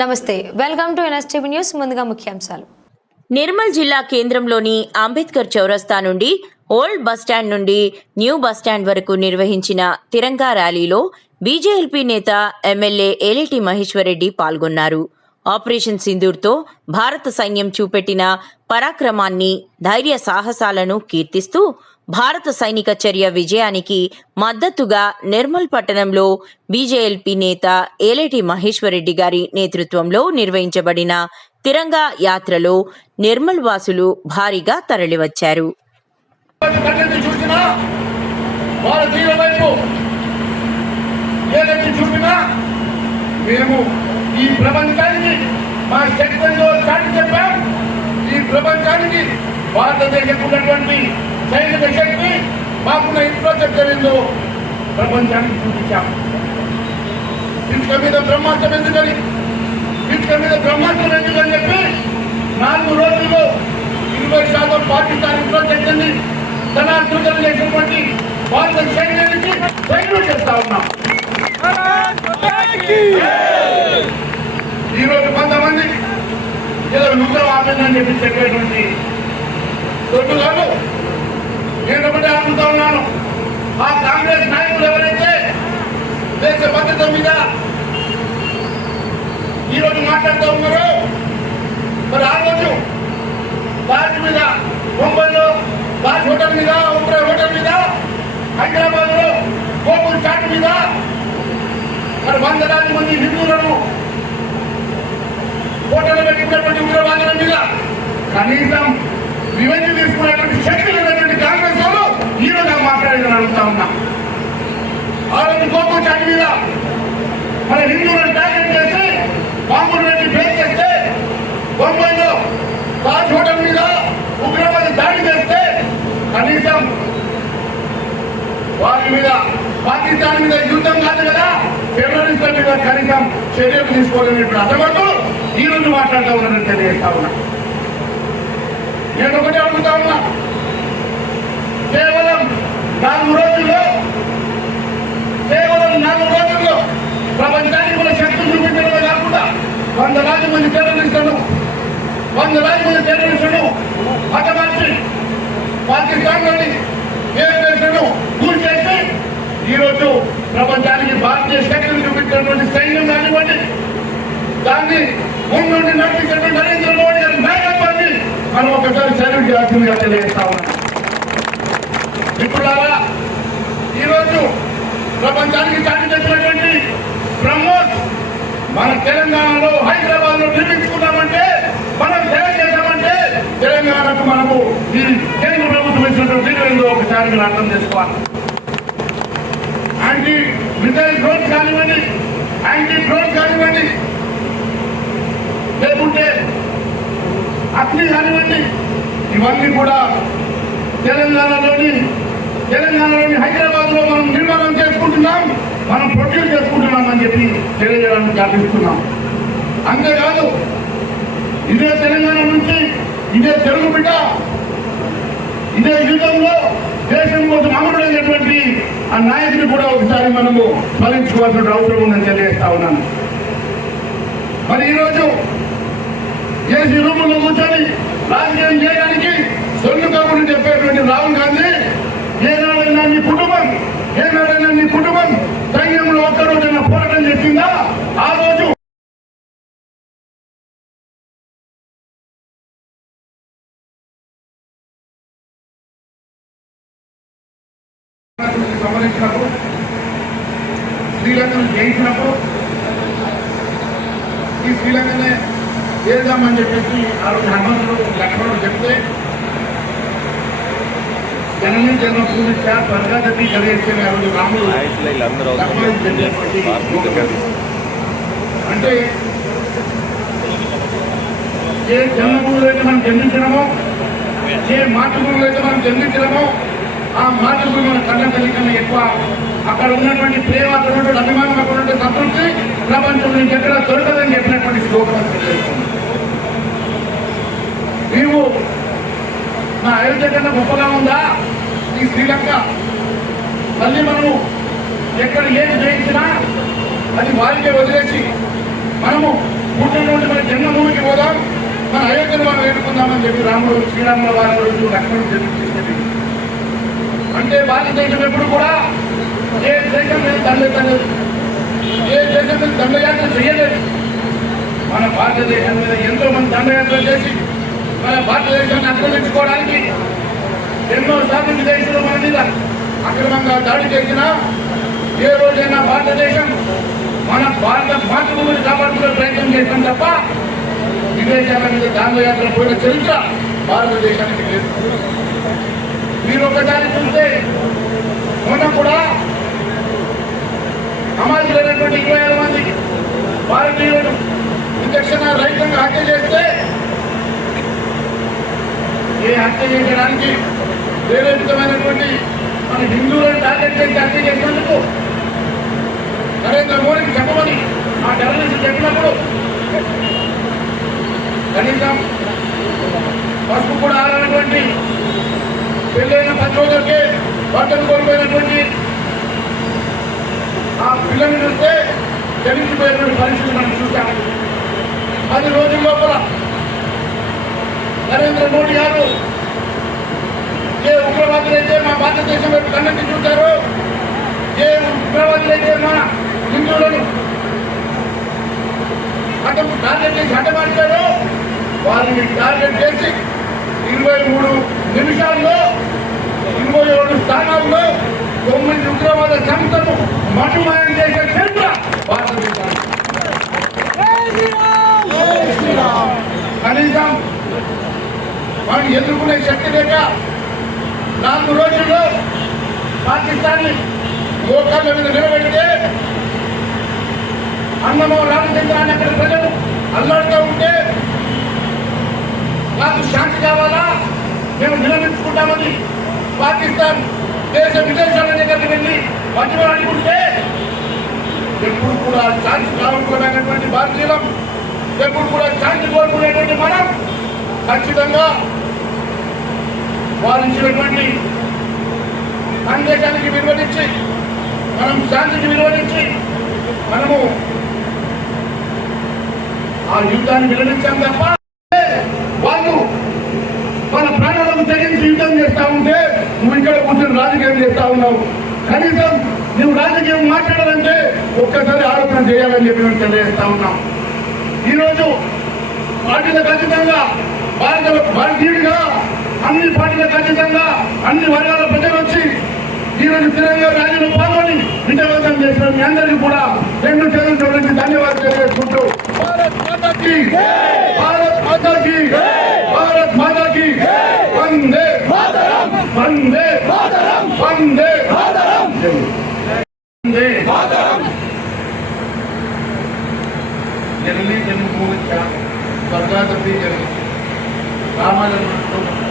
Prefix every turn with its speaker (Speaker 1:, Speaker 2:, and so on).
Speaker 1: నమస్తే welcome to NSTV news ముందుగా ముఖ్యాంశాలు.
Speaker 2: నిర్మల్ జిల్లా కేంద్రంలోని అంబేద్కర్ చౌరస్తా నుండి ఓల్డ్ బస్టాండ్ నుండి న్యూ బస్టాండ్ వరకు నిర్వహించిన తిరంగా ర్యాలీలో బీజేఎల్పీ నేత ఎమ్మెల్యే ఏలేటి మహేశ్వరరెడ్డి పాల్గొన్నారు. ఆపరేషన్ సింధూర్తో భారత సైన్యం చూపెట్టిన పరాక్రమాన్ని ధైర్య సాహసాలను కీర్తిస్తూ భారత సైనిక చర్య విజయానికి మద్దతుగా నిర్మల్ పట్టణంలో బీజేఎల్పీ నేత ఏలేటి మహేశ్వరరెడ్డి గారి నేతృత్వంలో నిర్వహించబడిన తిరంగా యాత్రలో నిర్మల్ వాసులు భారీగా తరలివచ్చారు.
Speaker 3: మేము ఈ ప్రపంచానికి మా చాటి చెప్పాం. ఈ ప్రపంచానికి భారతదేశం ఉన్నటువంటి సైనిక శక్తి మాకున్న ఇన్ఫ్రాస్ట్రక్చర్ ఏందో ప్రపంచానికి చూపించాం ఇటుక మీద బ్రహ్మాస్త్రం ఎందుకని? ఇటుక మీద బ్రహ్మాస్త్రం ఎందుకని చెప్పి నాలుగు రోజుల్లో ఇరవై శాతం పాకిస్తాన్ ఇన్ఫ్రాస్ట్రక్చర్ని తన అద్భుతం చేసినటువంటి భారత సైన్యానికి సైన్యం చేస్తా ఉన్నాం. ఈరోజు కొంతమంది ఏదో యుద్ధం ఆపిందని చెప్పి చెప్పేటువంటి దొడ్డు కాదు నేను ఒకటే అనుకుంటా ఉన్నాను. ఆ కాంగ్రెస్ నాయకులు ఎవరైతే దేశ భద్రత మీద ఈరోజు మాట్లాడుతూ ఉన్నారు మరి ఆ రోజు తాజ్ మీద ముంబైలో తాజ్ హోటల్ మీద ఉమ్రా హోటల్ మీద హైదరాబాద్లో గోపూర్ చాట్ మీద మరి వందలాది మంది హిందువులను హోటల్ పెట్టినటువంటి ఉగ్రవాదుల మీద కనీసం వివరణ తీసుకునేటువంటి శక్తి లేనటువంటి కాంగ్రెస్ వాళ్ళు ఈ రోజు మాట్లాడేదని అడుగుతా ఉన్నా. వాళ్ళని కోపం చాటి మీద మన హిందువులను టార్గెట్ చేసి బాంబులు పెట్టి ఫేస్ చేస్తే బొంబాయిలో తాజ్ హోటల్ మీద ఉగ్రవాది దాడి చేస్తే కనీసం వారి మీద పాకిస్తాన్ మీద యుద్ధం కాదు కదా టెర్రరిస్టుల మీద కనీసం చర్యలు తీసుకోవాలనేటువంటి అసమర్థులు ఈ రోజు మాట్లాడుతూ ఉన్నారని తెలియజేస్తా ఉన్నా. నేను ఒకటే అడుగుతా ఉన్నా. కేవలం నాలుగు రోజుల్లో కేవలం నాలుగు రోజుల్లో ప్రపంచానికి మన శక్తులు చూపించడమే కాకుండా వందలాది మంది టెర్రరిస్టులను వందలాది మంది టెర్రరిస్టులను హతమార్చి పాకిస్తాన్లోని ఏఎస్ను కూల్ చేసి ఈరోజు ప్రపంచానికి భారతీయ శక్తులు చూపించినటువంటి సైన్యం కానివ్వండి దాన్ని ముందు నడిపించినటువంటి నరేంద్ర మోడీ గారి నాయకత్వాన్ని మనం ఒకసారి సైన్యం చేయాల్సిందిగా తెలియజేస్తా ఉన్నాం. మిత్రులారా ఈరోజు ప్రపంచానికి చాటి చెప్పినటువంటి బ్రహ్మోస్ మన తెలంగాణలో హైదరాబాద్లో నిర్మించుకున్నామంటే మనం సేవ చేశామంటే తెలంగాణకు మనము ఈ కేంద్ర ప్రభుత్వం ఇచ్చినటువంటి నిధులు ఒకసారి మీరు అర్థం చేసుకోవాలి. యాంటీ మిసైల్ డ్రోన్ కానివ్వండి యాంటీ డ్రోన్ కానివ్వండి లేకుంటే అగ్ని కానివ్వండి ఇవన్నీ కూడా తెలంగాణలోని తెలంగాణలోని హైదరాబాద్లో మనం నిర్మాణం చేసుకుంటున్నాం మనం ప్రొడ్యూస్ చేసుకుంటున్నాం అని చెప్పి తెలియజేయడానికి కల్పిస్తున్నాం అంతేకాదు ఇదే తెలంగాణ నుంచి ఇదే తెలుగు బిడ్డ ఇదే యుద్ధంలో దేశం కోసం అమరుడైనటువంటి ఆ నాయకుని కూడా ఒకసారి మనము స్మరించుకోవాల్సిన అవసరం ఉందని తెలియజేస్తా ఉన్నాను. మరి ఈరోజు ఏసీ రూముల్లో కూర్చొని రాజకీయం చేయడానికి సొల్లు కబుర్లు చెప్పేటువంటి రాహుల్ గాంధీ ఏనాడైనా నీ కుటుంబం ఏనాడైనా నీ కుటుంబం సైన్యంలో ఒక్కరోజైనా పోరాటం చేసిందా? ఆ రోజు సంబంధించినప్పుడు శ్రీలంకను జయించినప్పుడు ఈ శ్రీలంకనే చేద్దామని చెప్పేసి ఆ రోజు హనుమంతుడు లక్ష్మణుడు చెప్తే జనని జన్మ రాముడు అంటే ఏ జన్మభూములు అయితే మనం జన్మించడమో ఏ మాతృభూములు అయితే మనం జన్మించడమో ఆ మాతృభూమి మన కన్న తల్లి కన్నా ఎక్కువ అక్కడ ఉన్నటువంటి ప్రేమ అక్కడ ఉన్నటువంటి అభిమానం అక్కడ సంతృప్తి ప్రపంచంలో ఇంకెక్కడ దొరకదని చెప్పినటువంటి శ్లోకం. నీవు నా అయోధ్య కన్నా గొప్పగా ఉందా? ఈ శ్రీలంక మళ్ళీ మనము ఎక్కడ ఏది జయించినా అది వారికే వదిలేసి మనము పుట్టిన నుండి మన జన్మభూమికి పోదాం మన అయోధ్యను మనం వేడుకుందామని చెప్పి రాముడు శ్రీరాముల వారి రోజు లక్ష్మణుడు తెలియజేసేది అంటే భారతదేశం ఎప్పుడు కూడా ఏ దేశం మీద దండెత్తలేదు. ఏ దేశం మీద దండయాత్ర చేయలేదు. మన భారతదేశం మీద ఎంతో మంది దండయాత్ర చేసి మన భారతదేశాన్ని ఆక్రమించుకోవడానికి ఎన్నో సార్లు విదేశీయులు మన మీద అక్రమంగా దాడి చేసినా ఏ రోజైనా భారతదేశం మన భారత మాతృభూమిని కాపాడుకునే ప్రయత్నం చేస్తాం తప్ప విదేశాల మీద దండయాత్ర పోయిన చరిత్ర భారతదేశానికి లేదు. మీరు ఒకసారి చూస్తే మొన్న కూడా అమలు అమాయకులైనటువంటి ఇరవై ఆరు మంది భారతీయులను విచక్షణ రైతంగా హత్య చేస్తే ఏ హత్య చేయడానికి ప్రేరేపితమైనటువంటి మన హిందువులను టార్గెట్ చేసి హత్య చేసినందుకు నరేంద్ర మోడీకి చెప్పమని ఆ టెర్రరిస్ట్ చెప్పినప్పుడు కనీసం పసుపు కూడా ఆడనటువంటి పెళ్ళైన పది రోజులకే బట్టలు కోల్పోయినటువంటి ఆ పిల్లల్ని చూస్తే తెలిసిపోయినటువంటి పరిస్థితి మనం చూసాం పది రోజుల లోపల నరేంద్ర మోడీ గారు ఏ ఉగ్రవాదులైతే మా భారతదేశం వైపు కన్నెత్తి చూశారో ఏ ఉగ్రవాదులైతే మన హిందువులను అడ్డం టార్గెట్ చేసి అడ్డమార్చారో వారిని టార్గెట్ చేసి ఇరవై మూడు నిమిషాల్లో ఇరవై ఏడు స్థానాల్లో తొమ్మిది ఉగ్రవాద సంస్థలు మటుమాయం చేసే చరిత్ర భారతదేశానికి కనీసం మనం ఎదుర్కొనే శక్తి లేక నాలుగు రోజుల్లో పాకిస్తాన్ మోకాళ్ళ మీద నిలబెడితే అన్నమో రామచంద్రాన్ని అక్కడ ప్రజలు అల్లాడుతూ ఉంటే మాకు శాంతి కావాలా? మేము నిలబెట్టుకుంటామని పాకిస్తాన్ దేశ విదేశాల దగ్గరికి వెళ్ళి మధ్యలో అనుకుంటే ఎప్పుడు కూడా శాంతి కావాలనుకునేటువంటి భారతీయులం ఎప్పుడు కూడా శాంతి కోరుకునేటువంటి మనం ఖచ్చితంగా వారు ఇచ్చినటువంటి సందేశానికి విలువనిచ్చి మనం శాంతికి విలువనిచ్చి మనము ఆ యుద్ధాన్ని విలువనించాం తప్ప వాళ్ళు మన ప్రాణాలను తెగించి యుద్ధం చేస్తా ఉంటే నువ్వు ఇక్కడ కూర్చొని రాజకీయం చేస్తా ఉన్నావు. కనీసం నువ్వు రాజకీయం మాట్లాడాలంటే ఒక్కసారి ఆలోచన చేయాలని చెప్పి మేము తెలియజేస్తా ఉన్నాం. ఈరోజు పార్టీల ఖచ్చితంగా భారత భారతీయుడిగా అన్ని పార్టీలకు ఖచ్చితంగా అన్ని వర్గాల ప్రజలు వచ్చి ఈరోజు తిరంగా ర్యాలీలో పాల్గొని విజయవంతం చేసిన మీ అందరికీ కూడా రెండు చేతులు చూడండి ధన్యవాదాలు తెలియజేసుకుంటూ భారత్ మాతాకి భారత్ మాతాకి భారత్ మాతాకి వందే వందే వందే వందే
Speaker 4: జననీ జన్మభూమి స్వర్గాదీ జరిగింది రామాజన్మ